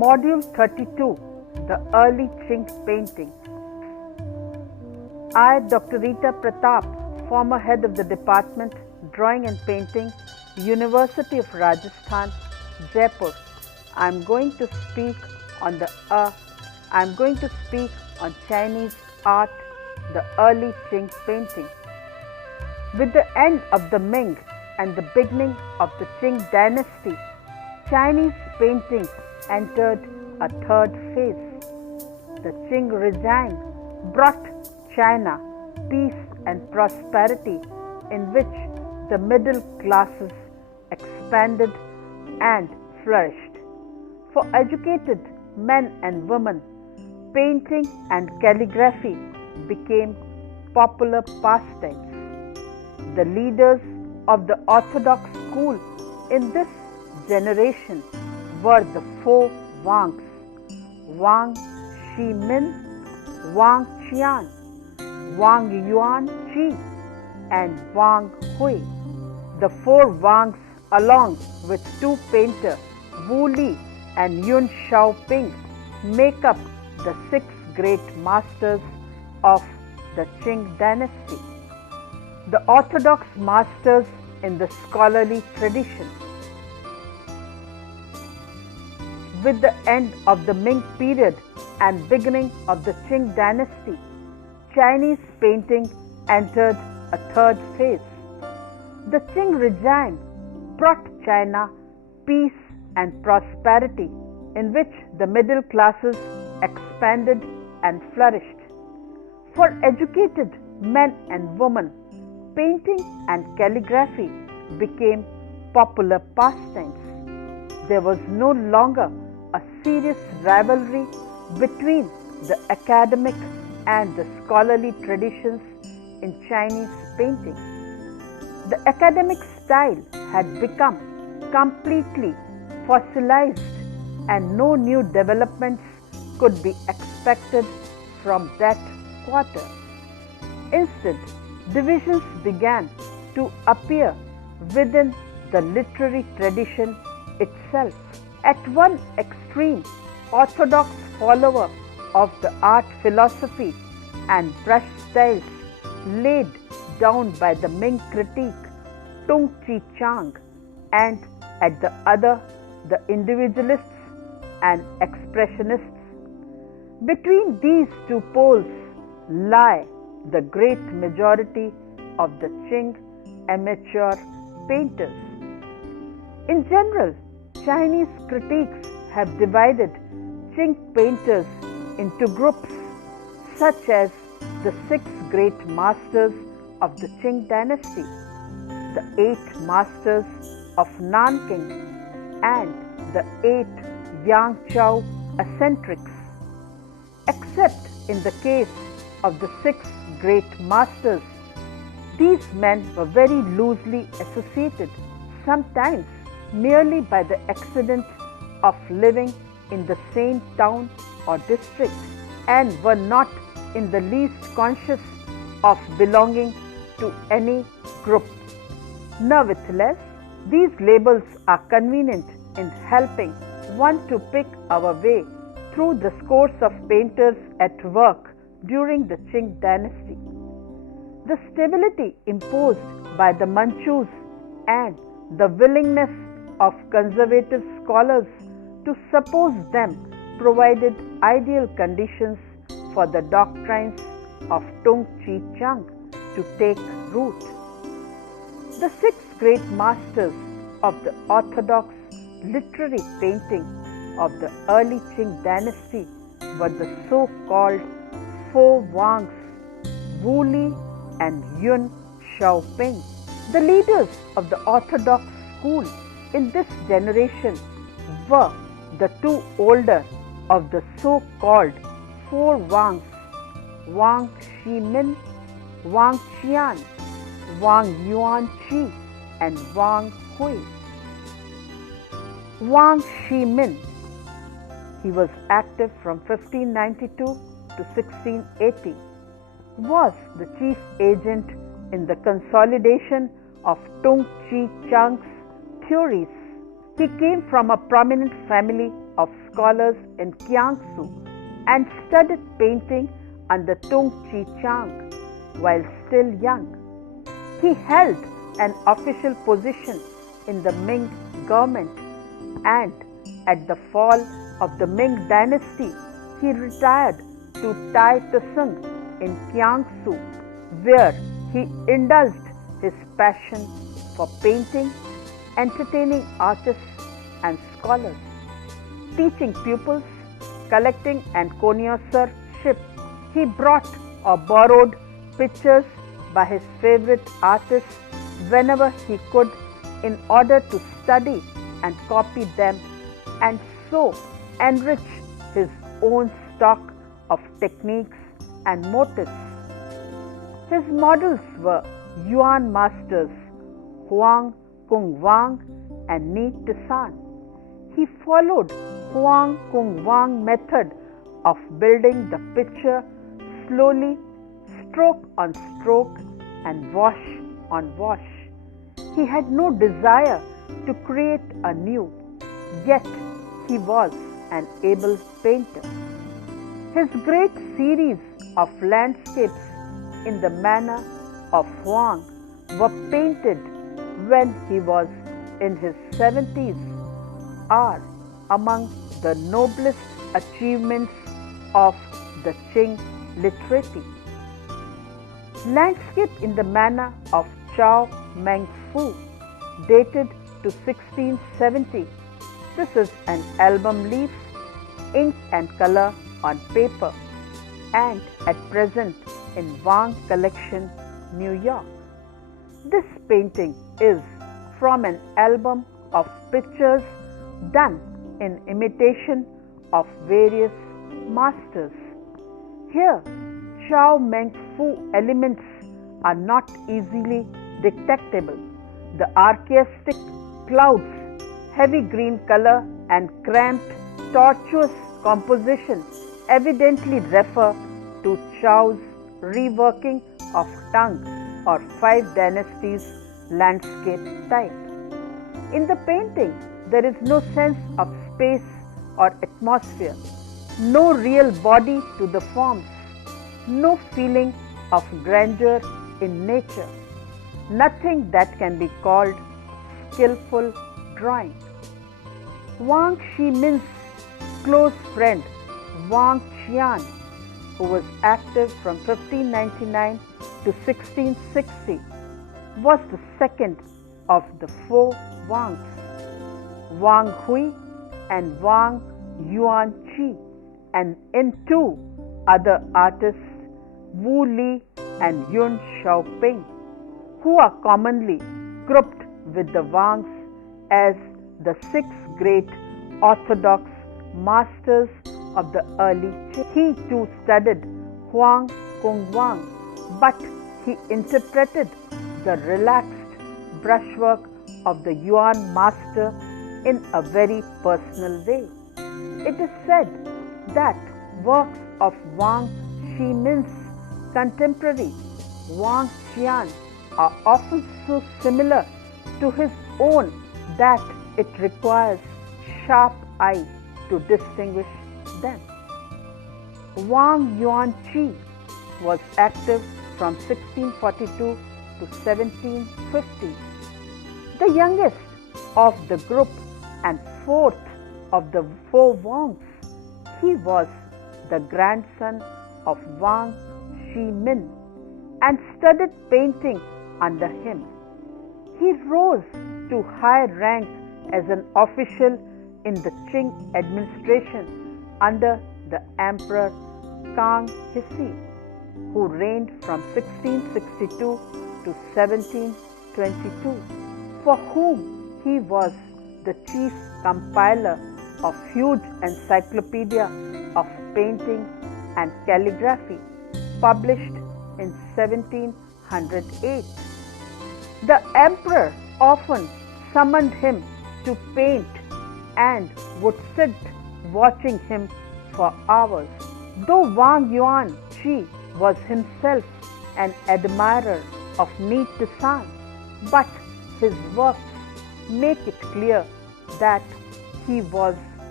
Module 32, the early Qing painting. I, Dr. Rita Pratap, former head of the Department, Drawing and Painting, University of Rajasthan, Jaipur. I am going to speak on Chinese art, the early Qing painting. With the end of the Ming and the beginning of the Qing dynasty, Chinese painting entered a third phase. The Qing regime brought China peace and prosperity, in which the middle classes expanded and flourished. For educated men and women, painting and calligraphy became popular pastimes. The leaders of the orthodox school in this generation were the four Wangs: Wang Shimin, Wang Qian, Wang Yuanqi, and Wang Hui. The four Wangs, along with two painters, Wu Li and Yun Xiaoping, make up the six great masters of the Qing dynasty. The orthodox masters in the scholarly tradition. With the end of the Ming period and beginning of the Qing dynasty, Chinese painting entered a third phase. The Qing regime brought China peace and prosperity, in which the middle classes expanded and flourished. For educated men and women, painting and calligraphy became popular pastimes. There was no longer a serious rivalry between the academic and the scholarly traditions in Chinese painting. The academic style had become completely fossilized, and no new developments could be expected from that quarter. Instead, divisions began to appear within the literary tradition itself. At one extreme, orthodox follower of the art philosophy and brush styles laid down by the Ming critique Tung Chi Chang, and at the other, the individualists and expressionists. Between these two poles lie the great majority of the Qing amateur painters. In general, Chinese critics have divided Qing painters into groups such as the six great masters of the Qing dynasty, the eight masters of Nanking, and the eight Yangzhou eccentrics. Except in the case of the six great masters, these men were very loosely associated, sometimes merely by the accident of living in the same town or district, and were not in the least conscious of belonging to any group. Nevertheless, these labels are convenient in helping one to pick our way through the scores of painters at work during the Qing dynasty. The stability imposed by the Manchus and the willingness of conservative scholars to suppose them provided ideal conditions for the doctrines of Tung Chi Chang to take root. The six great masters of the orthodox literary painting of the early Qing dynasty were the so-called four Wangs, Wu Li and Yun Xiaoping. The leaders of the orthodox school in this generation were the two older of the so-called four Wangs: Wang Shimin, Wang Qian, Wang Yuanqi, and Wang Hui. Wang Shimin, he was active from 1592 to 1680, was the chief agent in the consolidation of Tung Chi Chang's theories. He came from a prominent family of scholars in Jiangsu and studied painting under Tung Chi Chang while still young. He held an official position in the Ming government, and at the fall of the Ming dynasty, he retired to Tai Tsung in Jiangsu, where he indulged his passion for painting, entertaining artists and scholars, teaching pupils, collecting and connoisseurship. He brought or borrowed pictures by his favorite artists whenever he could in order to study and copy them and so enrich his own stock of techniques and motifs. His models were Yuan masters Huang Kung Wang and Ni Tisan. He followed Huang Kung Wang method of building the picture slowly, stroke on stroke and wash on wash. He had no desire to create anew, yet he was an able painter. His great series of landscapes in the manner of Huang were painted when he was in his 70s are among the noblest achievements of the Qing literati. Landscape in the manner of Chao Meng Fu, dated to 1670. This is an album leaf, ink and color on paper, and at present in Wang Collection, New York. This painting is from an album of pictures done in imitation of various masters. Here, Chao Meng Fu elements are not easily detectable. The archaistic clouds, heavy green color and cramped, tortuous composition evidently refer to Chao's reworking of Tang or Five Dynasties landscape type. In the painting, there is no sense of space or atmosphere, no real body to the forms, no feeling of grandeur in nature, nothing that can be called skillful drawing. Wang Shimin's close friend Wang Qian, who was active from 1599 to 1660, was the second of the four Wangs, Wang Hui and Wang Yuanqi, and in two other artists, Wu Li and Yun Xiaoping, who are commonly grouped with the Wangs as the six great orthodox masters of the early Qing. He too studied Huang Kung Wang, but he interpreted the relaxed brushwork of the Yuan master in a very personal way. It is said that works of Wang Shimin's contemporary Wang Qian are often so similar to his own that it requires sharp eye to distinguish them. Wang Yuanqi was active from 1642 to 1750. The youngest of the group and fourth of the four Wangs, he was the grandson of Wang Shimin and studied painting under him. He rose to high rank as an official in the Qing administration under the Emperor Kang He, who reigned from 1662 to 1722, for whom he was the chief compiler of huge encyclopedia of painting and calligraphy, published in 1708. The emperor often summoned him to paint and would sit watching him for hours. Though Wang Yuanqi was himself an admirer of Ni Tisan, but his works make it clear that he was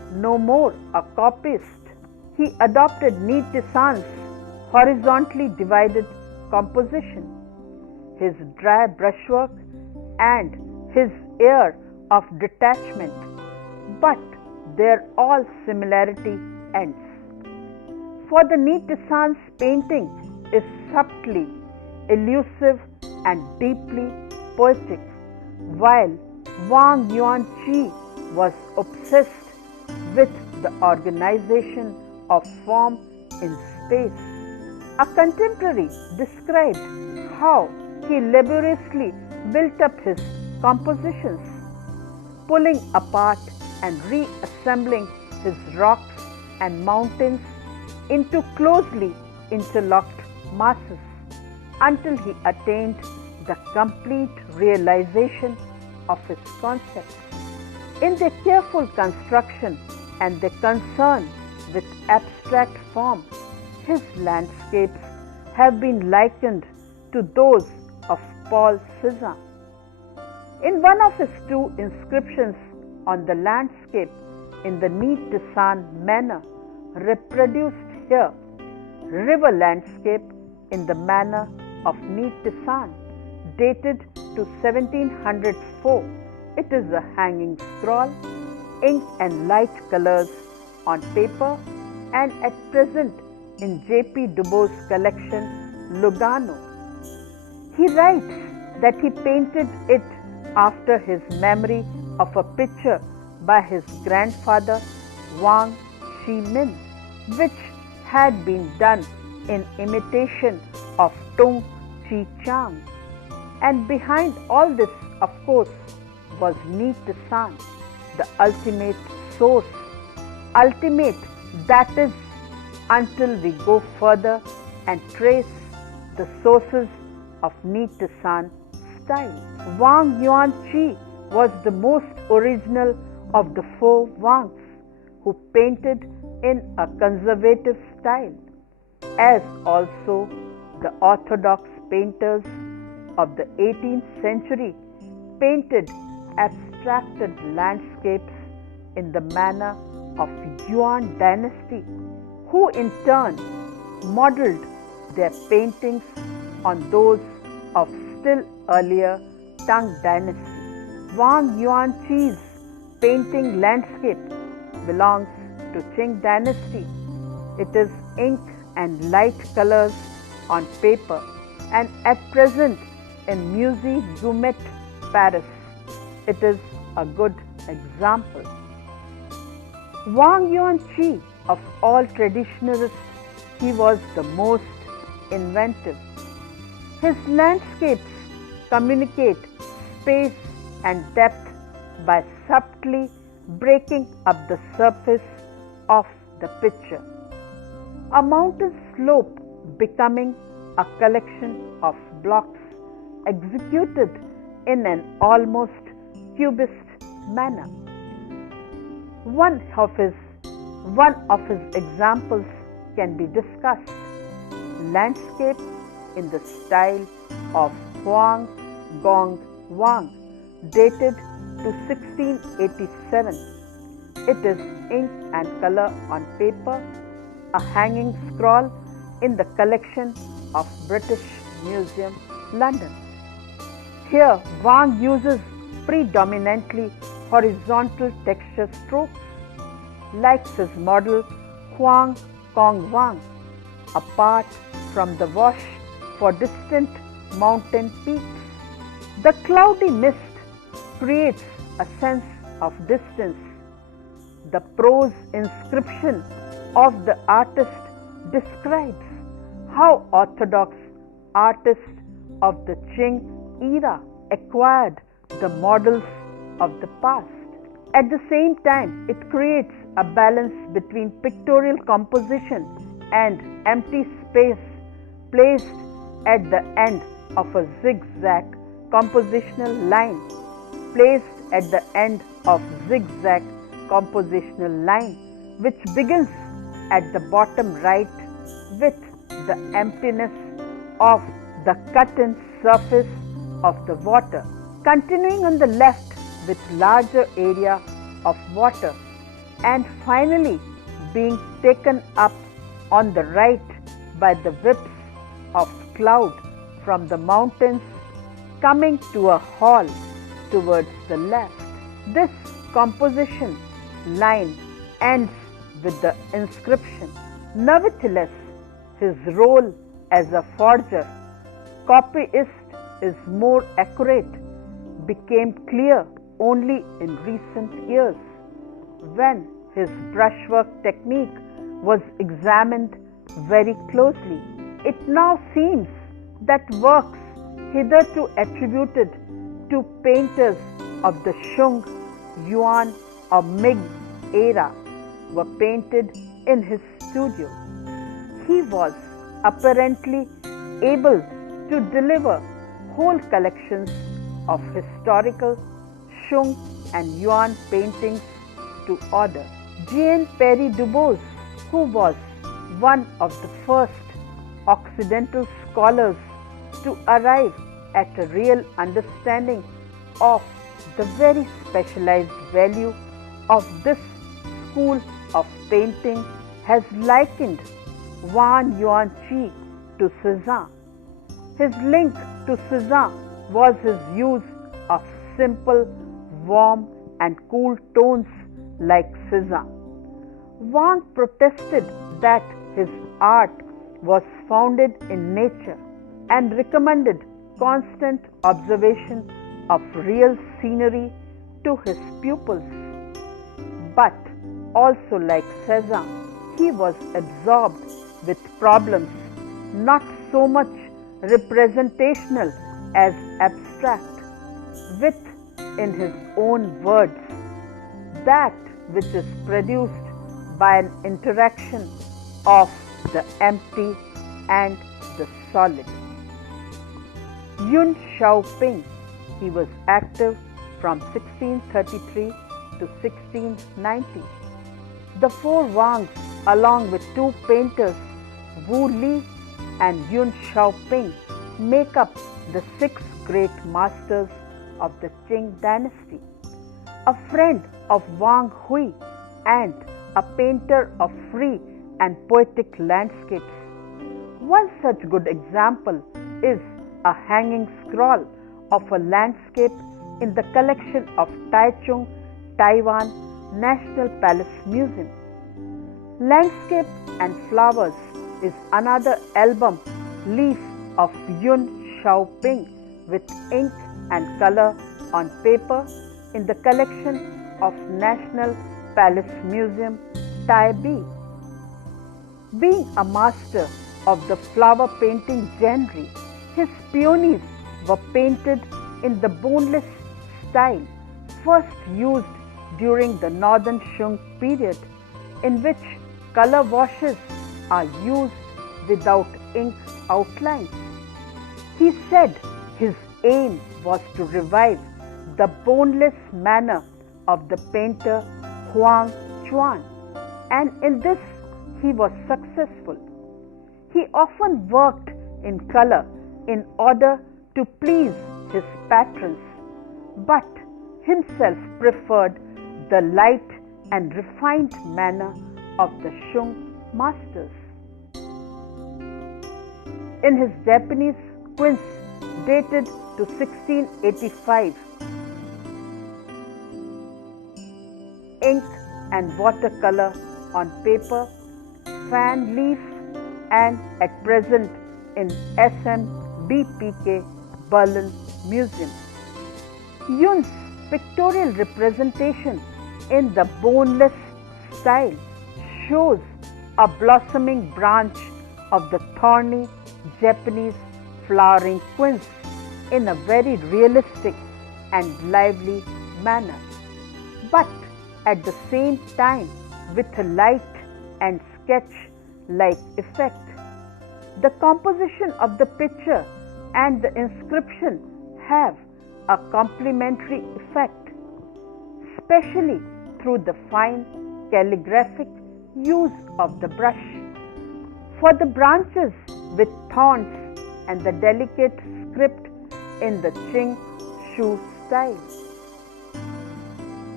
no more a copyist. He adopted Nittisan's horizontally divided composition, his dry brushwork, and his air of detachment, but their all similarity ends. For the Nittisan's painting is subtly elusive and deeply poetic, while Wang Yuanqi was obsessed with the organization of form in space. A contemporary described how he laboriously built up his compositions, pulling apart and reassembling his rocks and mountains into closely interlocked masses until he attained the complete realization of his concepts. In their careful construction and their concern with abstract form, his landscapes have been likened to those of Paul Cézanne. In one of his two inscriptions on the landscape in the Nittisan manner reproduced here, river landscape in the manner of Nittisan, dated to 1704. It is a hanging scroll, ink and light colors on paper, and at present in J.P. Dubois' collection, Lugano. He writes that he painted it after his memory of a picture by his grandfather Wang Shimin, which had been done in imitation of Tung Chi Chang. And behind all this, of course, was Nittisan, the ultimate source. Ultimate, that is, until we go further and trace the sources of Nittisan style. Wang Yuanqi was the most original of the four Wangs who painted in a conservative style, as also the orthodox painters of the 18th century painted abstracted landscapes in the manner of Yuan dynasty, who in turn modeled their paintings on those of still earlier Tang dynasty. Wang Yuanqi's painting landscape belongs to Qing dynasty. It is ink and light colors on paper and at present in Musée Guimet, Paris. It is a good example. Wang Yuanqi, of all traditionalists, he was the most inventive. His landscapes communicate space and depth by subtly breaking up the surface of the picture. A mountain slope becoming a collection of blocks executed in an almost cubist manner. One of his examples can be discussed: landscape in the style of Huang Gong Wang, dated to 1687. It is ink and color on paper, a hanging scroll in the collection of British Museum, London. Here, Wang uses predominantly horizontal texture strokes, like his model Huang Gong Wang, apart from the wash for distant mountain peaks. The cloudy mist creates a sense of distance. The prose inscription of the artist describes how orthodox artists of the Qing era acquired the models of the past. At the same time, it creates a balance between pictorial composition and empty space placed at the end of a zigzag compositional line, which begins at the bottom right with the emptiness of the cut-in surface of the water, continuing on the left with larger area of water, and finally being taken up on the right by the whips of cloud from the mountains coming to a halt towards the left. This composition line ends with the inscription. Nevertheless, his role as a forger, copyist is more accurate, became clear only in recent years when his brushwork technique was examined very closely. It now seems that works hitherto attributed to painters of the Shung, Yuan or Ming era were painted in his studio. He was apparently able to deliver whole collections of historical Shung and Yuan paintings to order. Jean-Pierre Dubois, who was one of the first Occidental scholars to arrive at a real understanding of the very specialized value of this school of painting, has likened Wang Yuanqi to Cézanne. His link to Cézanne was his use of simple, warm and cool tones like Cézanne. Wang protested that his art was founded in nature and recommended constant observation of real scenery to his pupils. But also like Cézanne, he was absorbed with problems not so much representational as abstract, with, in his own words, that which is produced by an interaction of the empty and the solid. Yun Xiaoping, he was active from 1633 to 1690. The four Wangs, along with two painters, Wu Li and Yun Xiaoping, make up the six great masters of the Qing dynasty. A friend of Wang Hui and a painter of free and poetic landscapes. One such good example is a hanging scroll of a landscape in the collection of Taichung, Taiwan National Palace Museum. Landscape and Flowers is another album leaf of Yun Xiaoping with ink and color on paper in the collection of National Palace Museum, Taipei. Being a master of the flower painting genre, his peonies were painted in the boneless style first used during the Northern Shung period, in which color washes are used without ink outlines. He said his aim was to revive the boneless manner of the painter Huang Chuan, and in this he was successful. He often worked in color in order to please his patrons, but himself preferred the light and refined manner of the Shung masters. In his Japanese quince dated to 1685, ink and watercolor on paper, fan leaf, and at present in SMBPK Berlin Museum. Yun's pictorial representation in the boneless style shows a blossoming branch of the thorny Japanese flowering quince in a very realistic and lively manner, but at the same time with a light and sketch-like effect. The composition of the picture and the inscription have a complementary effect, especially through the fine calligraphic use of the brush. For the branches with thorns and the delicate script in the Qing Shu style.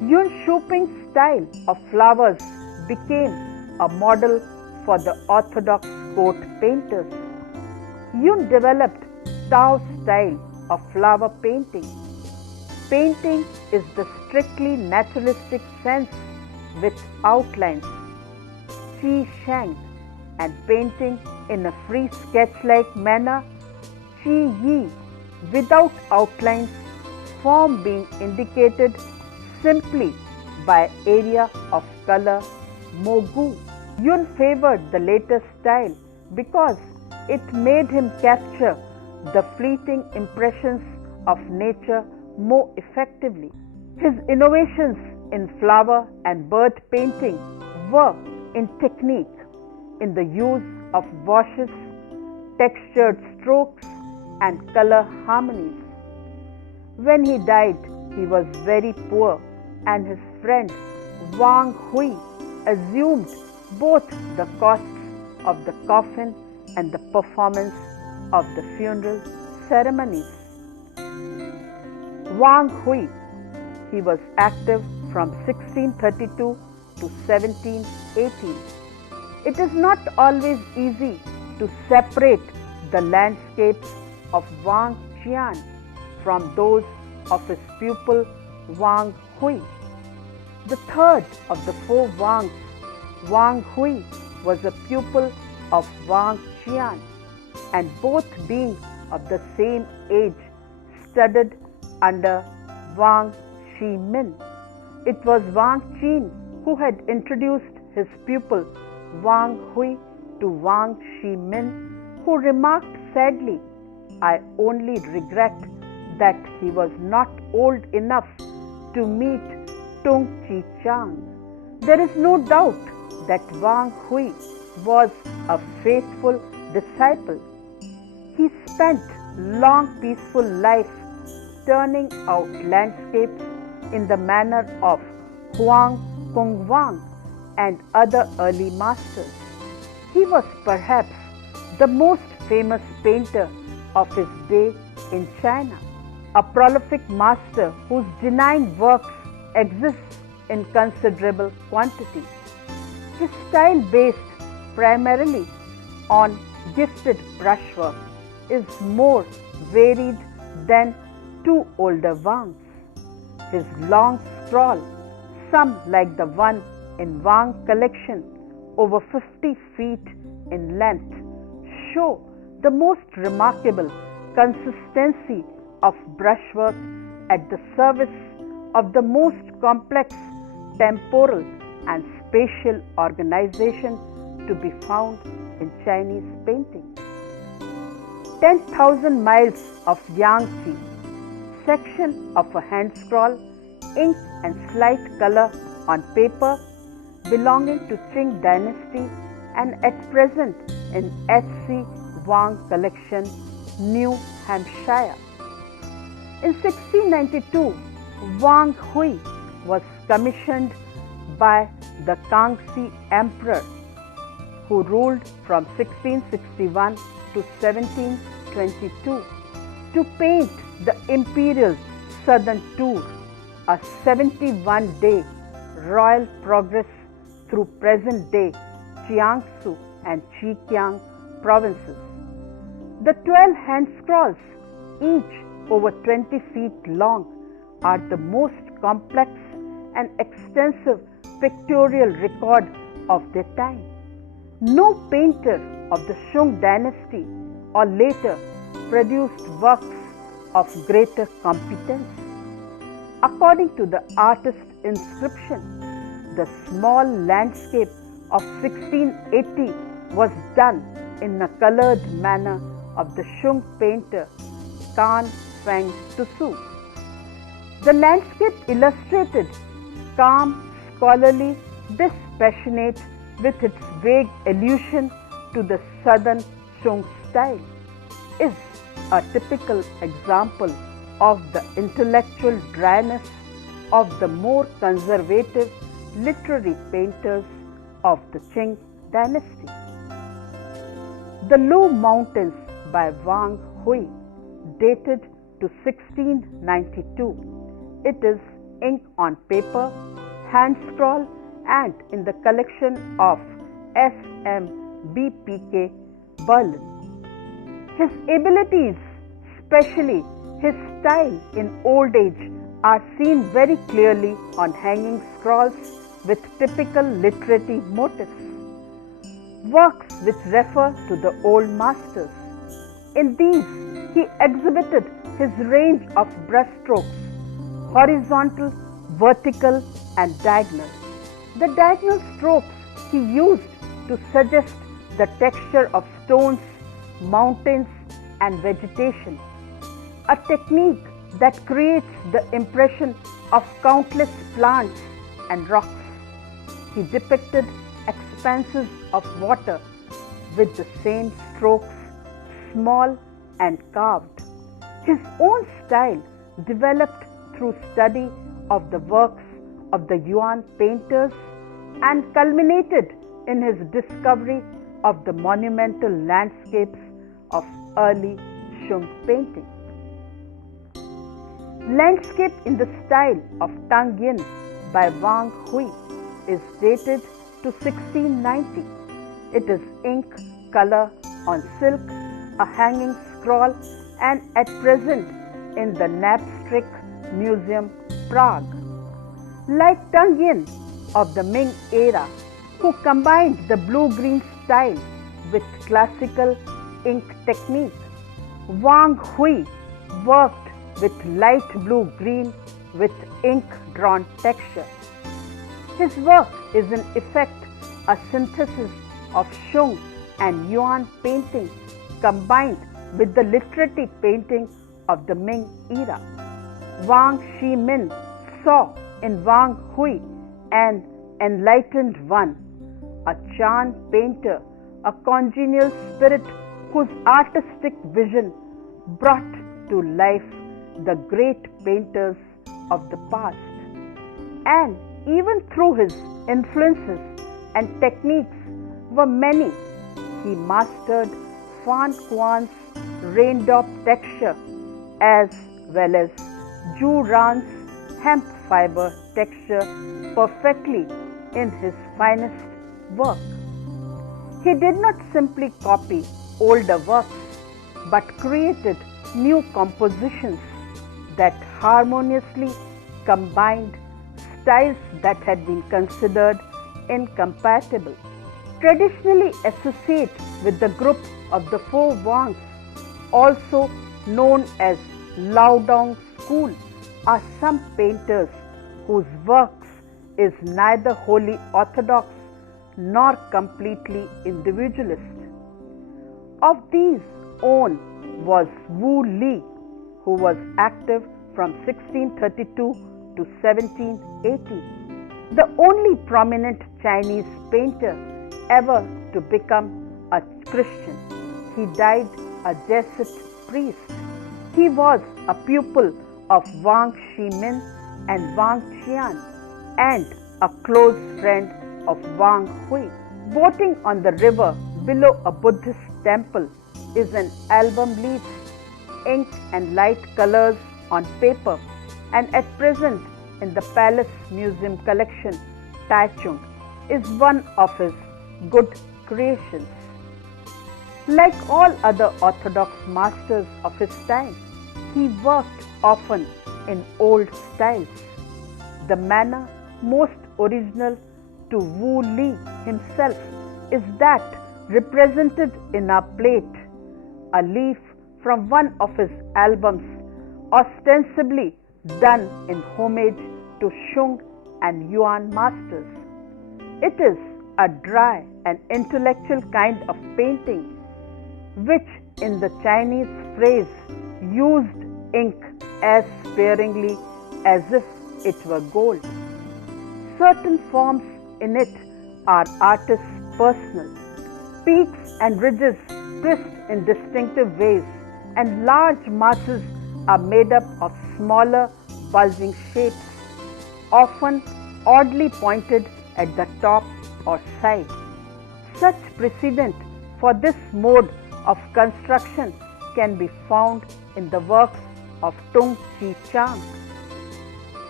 Yun Shuping's style of flowers became a model for the orthodox court painters. Yun developed Tao's style of flower painting. Painting is the strictly naturalistic sense with outlines, Qi Shang, and painting in a free sketch-like manner, Qi Yi, without outlines, form being indicated simply by area of color, Mogu. Yun favored the later style because it made him capture the fleeting impressions of nature more effectively. His innovations in flower and bird painting were in technique, in the use of washes, textured strokes, and color harmonies. When he died, he was very poor, and his friend Wang Hui assumed both the costs of the coffin and the performance of the funeral ceremonies. Wang Hui, he was active from 1632 to 1718. It is not always easy to separate the landscapes of Wang Qian from those of his pupil Wang Hui. The third of the four Wangs, Wang Hui, was a pupil of Wang Qian, and both being of the same age, studied under Wang Shimin. It was Wang Qin who had introduced his pupil Wang Hui to Wang Shimin, who remarked sadly, "I only regret that he was not old enough to meet Tung Chi Chang." There is no doubt that Wang Hui was a faithful disciple. He spent long peaceful life turning out landscapes in the manner of Huang Kongwang and other early masters. He was perhaps the most famous painter of his day in China, a prolific master whose genuine works exist in considerable quantity. His style, based primarily on gifted brushwork, is more varied than two older Wangs. His long scroll, some like the one in Wang collection, over 50 feet in length, show the most remarkable consistency of brushwork at the service of the most complex temporal and spatial organization to be found in Chinese painting. 10,000 miles of Yangtze, section of a hand scroll, ink and slight color on paper, belonging to Qing dynasty and at present in H.C. Wang collection, New Hampshire. In 1692, Wang Hui was commissioned by the Kangxi Emperor, who ruled from 1661 to 1722, to paint the Imperial Southern Tour, a 71-day royal progress through present-day Jiangsu and Zhejiang provinces. The 12 hand scrolls, each over 20 feet long, are the most complex and extensive pictorial record of their time. No painter of the Shung dynasty or later produced works of greater competence. According to the artist's inscription, the small landscape of 1680 was done in a colored manner of the Shung painter Kan Feng Tusu. The landscape illustrated, calm, scholarly, dispassionate, with its vague allusion to the southern Shung style, is a typical example of the intellectual dryness of the more conservative literary painters of the Qing dynasty. The Low Mountains by Wang Hui, dated to 1692. It is ink on paper, hand scrawl, and in the collection of SMBPK, Berlin. His abilities, especially his style in old age, are seen very clearly on hanging scrolls with typical literary motifs. Works which refer to the old masters. In these, he exhibited his range of brushstrokes, horizontal, vertical, and diagonal. The diagonal strokes he used to suggest the texture of stones, mountains, and vegetation, a technique that creates the impression of countless plants and rocks. He depicted expanses of water with the same strokes, small and carved. His own style developed through study of the works of the Yuan painters and culminated in his discovery of the monumental landscapes of early Shung painting. Landscape in the style of Tang Yin by Wang Hui is dated to 1690. It is ink color on silk, a hanging scroll, and at present in the Napstrik Museum, Prague. Like Tang Yin of the Ming era, who combined the blue-green style with classical ink technique, Wang Hui worked with light blue-green with ink-drawn texture. His work is in effect a synthesis of Shung and Yuan painting combined with the literary painting of the Ming era. Wang Shimin saw in Wang Hui an enlightened one, a Chan painter, a congenial spirit whose artistic vision brought to life the great painters of the past. And even through his influences and techniques were many, he mastered Fan Kuan's raindrop texture as well as Zhu Ran's hemp fiber texture perfectly in his finest work. He did not simply copy older works but created new compositions that harmoniously combined styles that had been considered incompatible. Traditionally associated with the group of the Four Wangs, also known as Laodong School, are some painters whose works is neither wholly orthodox nor completely individualist. Of these, one was Wu Li, who was active from 1632 to 1780, the only prominent Chinese painter ever to become a Christian. He died a Jesuit priest. He was a pupil of Wang Shimin and Wang Qian and a close friend of Wang Hui. Boating on the river below a Buddhist temple is an album leaf, ink and light colors on paper, and at present in the Palace Museum collection, Taichung is one of his good creations. Like all other orthodox masters of his time, he worked often in old styles. The manner most original to Wu Li himself is that represented in our plate, a leaf from one of his albums, ostensibly done in homage to Shung and Yuan masters. It is a dry and intellectual kind of painting which, in the Chinese phrase, used ink as sparingly as if it were gold. Certain forms in it are artists' personal. Peaks and ridges twist in distinctive ways, and large masses are made up of smaller, bulging shapes, often oddly pointed at the top or side. Such precedent for this mode of construction can be found in the works of Tung Chi Chang.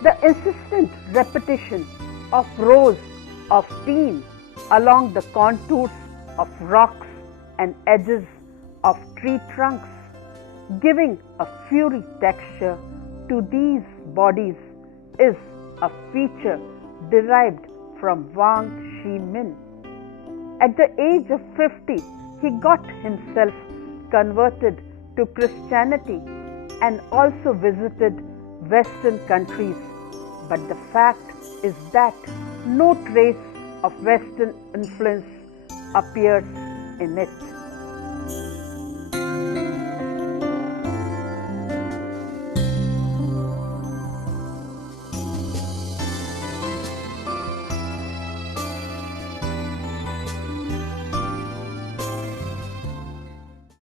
The insistent repetition of rows of team along the contours of rocks and edges of tree trunks, giving a furry texture to these bodies, is a feature derived from Wang Shi-min. At the age of 50, he got himself converted to Christianity and also visited Western countries, but the fact is that no trace of Western influence appears in it.